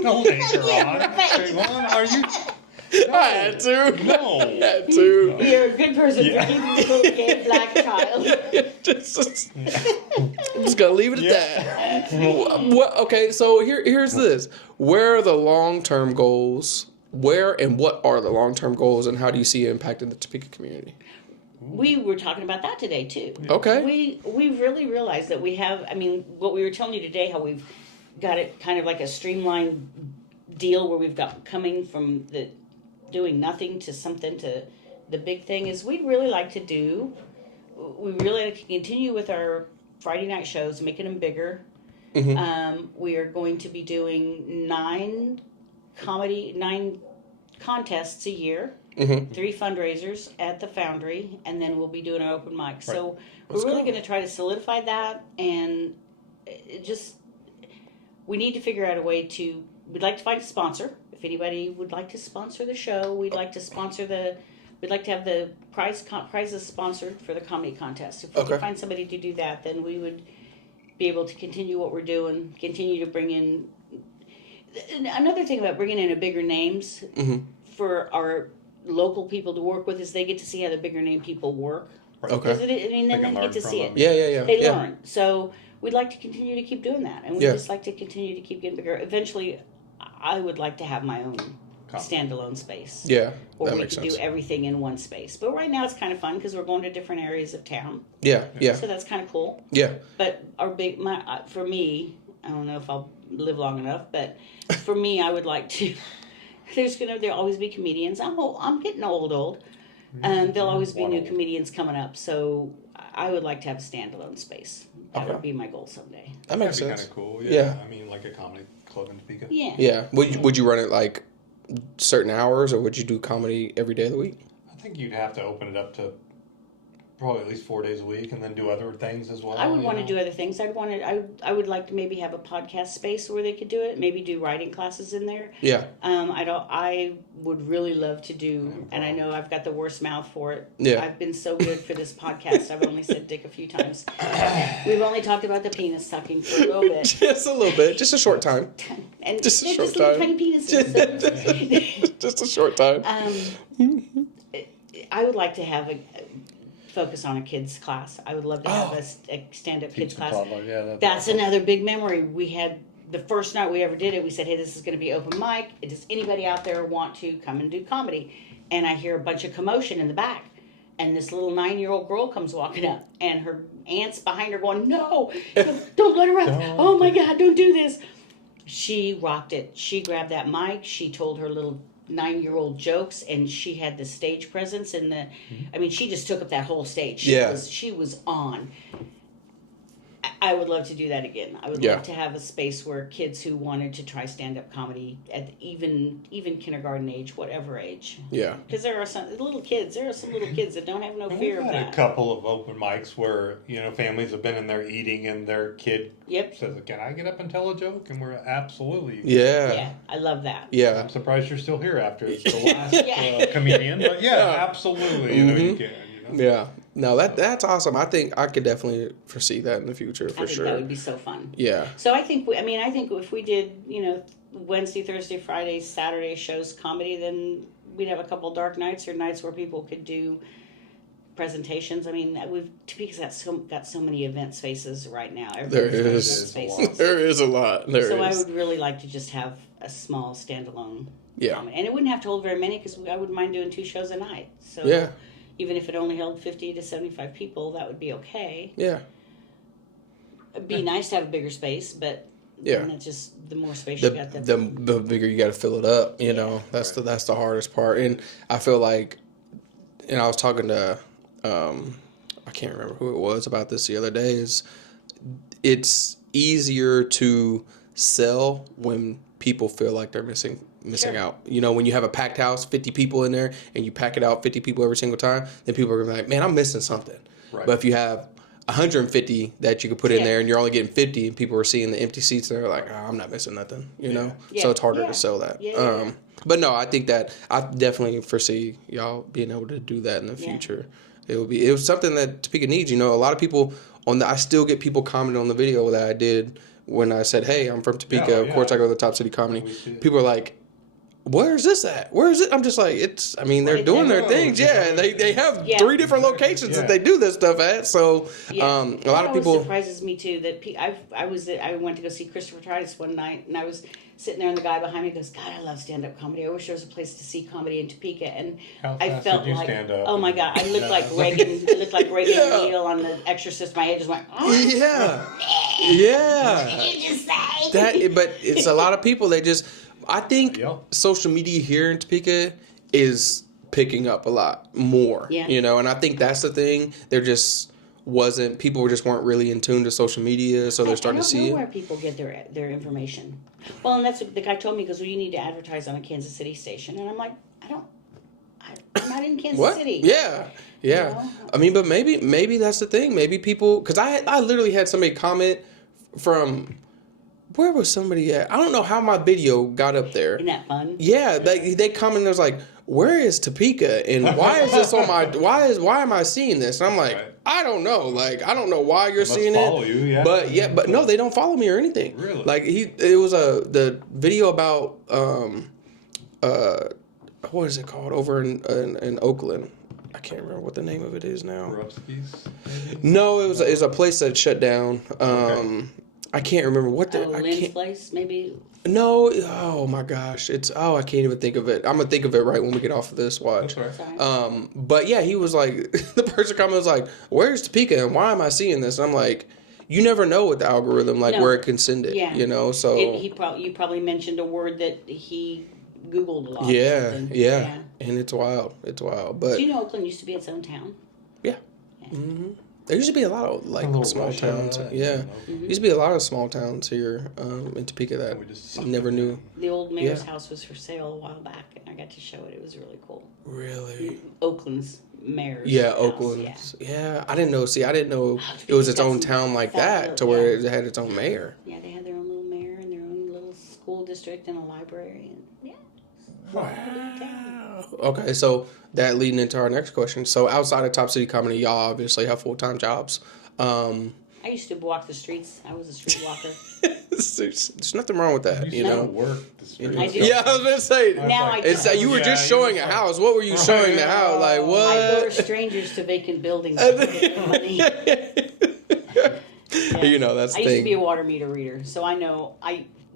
Don't anchor on. Are you? No. I had to. No. I had to. You're a good person for keeping this little gay black child. I'm just gonna leave it at that. Okay, so here's this. Where are the long-term goals? Where and what are the long-term goals, and how do you see it impacting the Topeka community? We were talking about that today too. Okay. We really realized that we have. I mean, what we were telling you today, how we've got it kind of like a streamlined deal where we've got coming from the doing nothing to something to the big thing is we'd really like to do. We really like to continue with our Friday night shows, making them bigger. Mm-hmm. We are going to be doing 9 contests a year, 3 fundraisers at the Foundry, and then we'll be doing an open mic. Right. So we're really going to try to solidify that, and we need to figure out a way to. We'd like to find a sponsor. If anybody would like to sponsor the show, we'd like to have the prizes sponsored for the comedy contest. If we can find somebody to do that, then we would be able to continue what we're doing, continue to bring in. Another thing about bringing in a bigger names for our local people to work with is they get to see how the bigger name people work. Okay. Then they get to see it. Yeah. They learn. So we'd like to continue to keep doing that, and we'd just like to continue to keep getting bigger. Eventually, I would like to have my own standalone space. Yeah, or that we makes could sense. do everything in one space. But right now it's kind of fun because we're going to different areas of town. Yeah. So that's kind of cool. Yeah. But for me, I don't know if I'll live long enough, but for me, I would like to. There'll always be comedians. I'm getting old. There'll always be new comedians coming up. So I would like to have a standalone space. That would be my goal someday. That makes That'd sense. Be kind of cool. Yeah. I mean, like a comedy club in Topeka. Yeah. Yeah. Would you run it like certain hours, or would you do comedy every day of the week? I think you'd have to open it up to probably at least 4 days a week, and then do other things as well. I would want to do other things. I would like to maybe have a podcast space where they could do it. Maybe do writing classes in there. Yeah. I would really love to do, and I know I've got the worst mouth for it. Yeah. I've been so good for this podcast. I've only said dick a few times. We've only talked about the penis sucking for a little bit. Just a little bit. Just a short time. And just a short little time. tiny penises. Just a short time. I would like to have a focus on a kids class. I would love to have a stand-up kids class. That's awesome. Another big memory. We had the first night we ever did it. We said, "Hey, this is going to be open mic. Does anybody out there want to come and do comedy?" And I hear a bunch of commotion in the back, and this little 9-year-old girl comes walking up, and her aunt's behind her going, "No, don't let her up! Oh my God, don't do this!" She rocked it. She grabbed that mic. She told her little 9-year-old jokes, and she had the stage presence and I mean, she just took up that whole stage. She was on. I would love to do that again. I would love to have a space where kids who wanted to try stand-up comedy at even kindergarten age, whatever age. Yeah. Because there are some little kids that don't have no fear of that. We've had a couple of open mics where, families have been in there eating and their kid says, "Can I get up and tell a joke?" And we're absolutely. Yeah, I love that. Yeah. I'm surprised you're still here after it's the last comedian. But absolutely. You can. Yeah. No, that's awesome. I think I could definitely foresee that in the future for sure. That would be so fun. Yeah. So I think if we did, Wednesday, Thursday, Friday, Saturday shows comedy, then we'd have a couple dark nights or nights where people could do presentations. I mean, Topeka's got so many event spaces right now. There is a lot. I would really like to just have a small standalone. Yeah. Comedy. And it wouldn't have to hold very many because I wouldn't mind doing 2 shows a night. So yeah. Even if it only held 50 to 75 people, that would be okay. Yeah. It'd be nice to have a bigger space, but it's just the more space you got, the bigger you got to fill it up. That's the hardest part. And I feel like, and I was talking to, I can't remember who it was about this the other day. Is it's easier to sell when people feel like they're missing out. When you have a packed house, 50 people in there, and you pack it out 50 people every single time, then people are going to be like, "Man, I'm missing something." Right. But if you have 150 that you could put in there and you're only getting 50 and people are seeing the empty seats, they're like, oh, I'm not missing nothing, you know? Yeah. So it's harder to sell that. Yeah. But no, I think that I definitely foresee y'all being able to do that in the future. It was something that Topeka needs, you know. A lot of people I still get people commenting on the video that I did when I said, hey, I'm from Topeka. Of course I go to the TopCity Comedy. People are like, where is this at? Where is it? I'm just like, they're doing their things. Yeah, they have 3 different locations that they do this stuff at. So a lot of people. It surprises me too that I went to go see Christopher Titus one night, and I was sitting there, and the guy behind me goes, God, I love stand-up comedy. I wish there was a place to see comedy in Topeka. And I felt like, oh my God, I looked like Reagan. I looked like Reagan O'Neill on The Exorcist. My head just went, oh. Yeah. What did you just say? But it's a lot of people. I think social media here in Topeka is picking up a lot more, you know, and I think that's the thing. People just weren't really in tune to social media, so they're starting to see it. I don't know where people get their information. Well, and that's what the guy told me, because you need to advertise on a Kansas City station, and I'm like, I'm not in Kansas City. Yeah. You know? I mean, but maybe that's the thing. Maybe people, because I literally had somebody comment from. Where was somebody at? I don't know how my video got up there. Isn't that fun? Yeah, they commented. There's like, where is Topeka, and why is this on my? Why am I seeing this? And I'm like, I don't know. Like, I don't know why you're seeing follow it. You, But no, they don't follow me or anything. Really? Like it was the video about what is it called over in Oakland? I can't remember what the name of it is now. No, it was a place that shut down. I can't remember what the. Lynn's place, maybe. No, oh my gosh, I can't even think of it. I'm gonna think of it right when we get off of this watch. That's right. But yeah, he was like, the person comment was like, "Where's Topeka and why am I seeing this?" And I'm like, you never know with the algorithm, where it can send it. Yeah. You know, so you probably mentioned a word that he Googled a lot. Yeah, and it's wild. But do you know Oakland used to be its own town? Yeah. Mm-hmm. There used to be a lot of small towns. Yeah. Used to be a lot of small towns here in Topeka that we never knew. The old mayor's house was for sale a while back, and I got to show it. It was really cool. Really? Oakland's mayor's house. Oakland's. Yeah. I didn't know it was its own town like that to where it had its own mayor. Yeah, they had their own little mayor and their own little school district and a library. And Wow. Okay, so that leading into our next question. So outside of TopCity Comedy, y'all obviously have full-time jobs. I used to walk the streets. I was a street walker. There's nothing wrong with that, you know. Work the streets. I do. Yeah, I was gonna say. Now I do. You were just showing a house. What were you showing the house? Like what? I lure strangers to vacant buildings. To money. You know, that's the thing. I used to be a water meter reader, so I know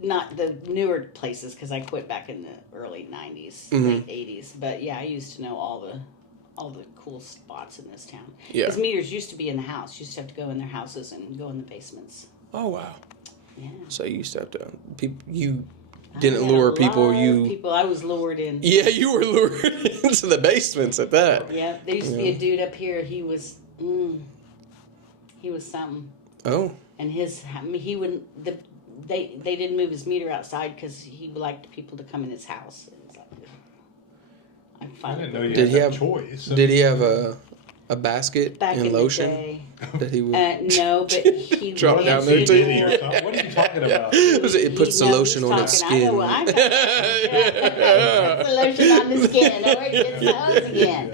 not the newer places because I quit back in the early 90s, late 80s. But yeah, I used to know all the cool spots in this town. Yeah. Because meters used to be in the house. You used to have to go in their houses and go in the basements. Oh, wow. Yeah. So you used to have to, you didn't lure people, I was lured in. Yeah, you were lured into the basements at that. Yeah, there used to be a dude up here, he was something. Oh. And he wouldn't, they didn't move his meter outside because he liked people to come in his house. It was like, I didn't know you had that choice. Did he have a basket and lotion that he would no, but he drop down there too? What are you talking about? It puts the lotion on its skin. I know. Puts the lotion on the skin or it gets the hose again.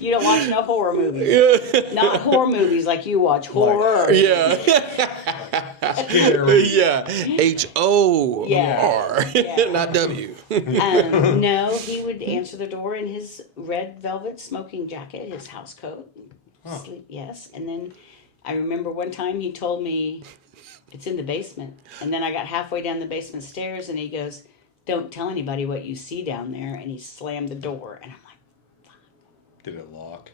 You don't watch no horror movies. Not horror movies like you watch. Horror. Yeah. Yeah. HOR. Not W. No, he would answer the door in his red velvet smoking jacket, his house coat. Sleep, yes. And then I remember one time he told me, it's in the basement. And then I got halfway down the basement stairs and he goes, don't tell anybody what you see down there. And he slammed the door. And I'm like, fuck. Did it lock?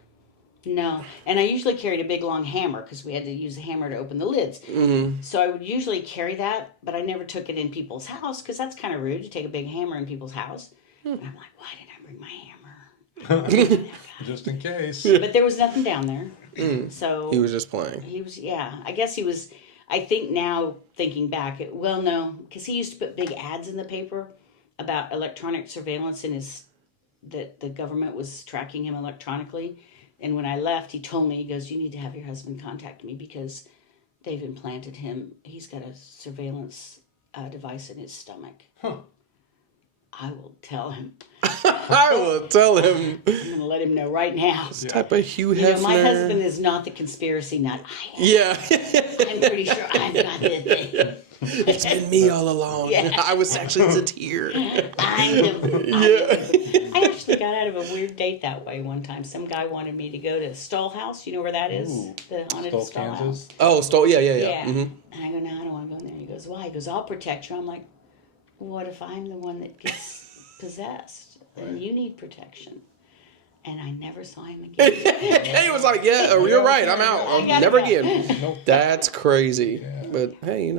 No. And I usually carried a big long hammer because we had to use a hammer to open the lids. Mm-hmm. So I would usually carry that, but I never took it in people's house because that's kind of rude to take a big hammer in people's house. And I'm like, why did I bring my hammer? Just in case. But there was nothing down there. So he was just playing. He was, I guess he was, I think now thinking back, no, because he used to put big ads in the paper about electronic surveillance that the government was tracking him electronically. And when I left, he told me, he goes, you need to have your husband contact me because they've implanted him. He's got a surveillance device in his stomach. Huh. I will tell him. I will tell him. I'm going to let him know right now. This type of Hugh Hefner. My husband is not the conspiracy nut. Yeah. I'm pretty sure I'm not the thing. It's been me all along. Yeah. I was actually Zatir. I actually got out of a weird date that way one time. Some guy wanted me to go to Stoll House. You know where that is? Ooh. The haunted Stoll House. Oh, Stoll. Yeah. Mm-hmm. And I go, no, I don't want to go in there. He goes, why? He goes, I'll protect you. I'm like, what if I'm the one that gets possessed? Then you need protection. And I never saw him again. He was like, yeah, you're right. I'm out. Never again. Nope. That's crazy. Yeah. But hey,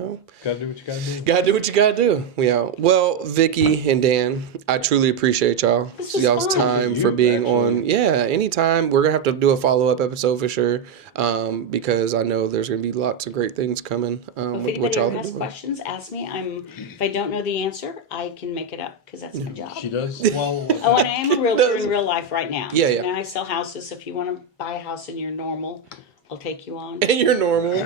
Gotta do what you gotta do. Gotta do what you gotta do. Yeah. Well, Vicki and Dan, I truly appreciate y'all. Y'all's time for being on. Yeah, anytime. We're gonna have to do a follow-up episode for sure. Because I know there's gonna be lots of great things coming. If anybody ever has questions, ask me. If I don't know the answer, I can make it up because that's my job. She does well. Oh, and I am a realtor in real life right now. Yeah. And I sell houses. If you want to buy a house and you're normal, I'll take you on. And you're normal.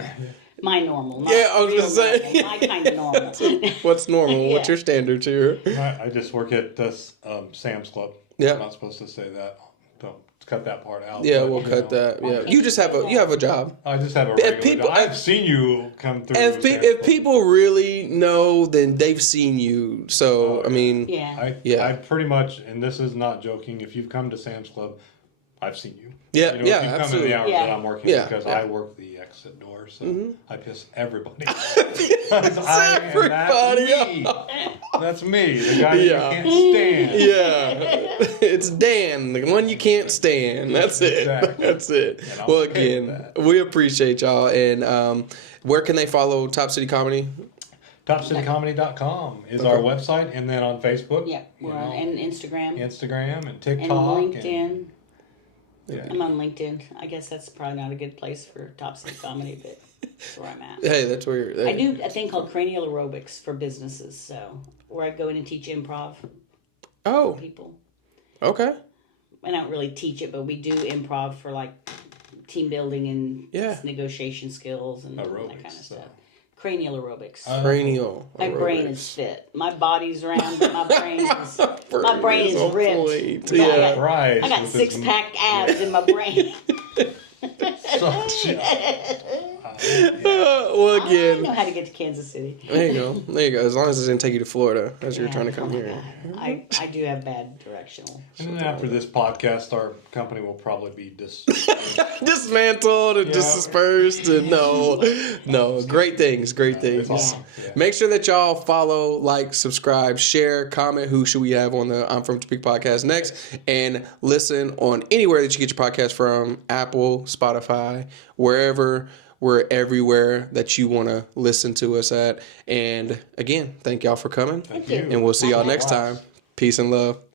My normal. Not Yeah, I was gonna say. normal, my kind of normal. What's normal? What's your standards here? I just work at this Sam's Club. Yeah. I'm not supposed to say that. Don't cut that part out. Yeah, but, we'll cut that. Yeah, you just have a job. I just have a regular job. I've seen you come through. If people really know, then they've seen you. So I mean, yeah. I pretty much, and this is not joking. If you've come to Sam's Club, I've seen you. Yeah, If you've come absolutely. in the hours that I'm working because I work the exit door, so I piss everybody. That's me, the guy you can't stand. Yeah, it's Dan, the one you can't stand. That's it. Exactly. That's it. Well, again, we appreciate y'all. And where can they follow Top City Comedy? TopCityComedy.com is our website, and then on Facebook. Yeah, we're on and Instagram and TikTok. And LinkedIn. Yeah. I'm on LinkedIn. I guess that's probably not a good place for Top City Comedy, but that's where I'm at. Hey, that's where you're. I do a thing called cranial aerobics for businesses, so where I go in and teach improv for people. Okay. I don't really teach it, but we do improv for like team building and negotiation skills and aerobics, that kind of stuff. Cranial aerobics. Cranial. My brain is fit. My body's round, but my brain is ripped. Right. I got 6-pack abs in my brain. Well, again, I know how to get to Kansas City. There you go. As long as it didn't take you to Florida as you were trying to come here. I do have bad directional. And then after this podcast, our company will probably be dismantled and dispersed. And no, great things. Awesome. Yeah. Make sure that y'all follow, like, subscribe, share, comment. Who should we have on the I'm From Topeka podcast next? And listen on anywhere that you get your podcast from: Apple, Spotify, wherever. We're everywhere that you want to listen to us at. And again, thank y'all for coming. Thank you. And we'll see y'all next time. Peace and love.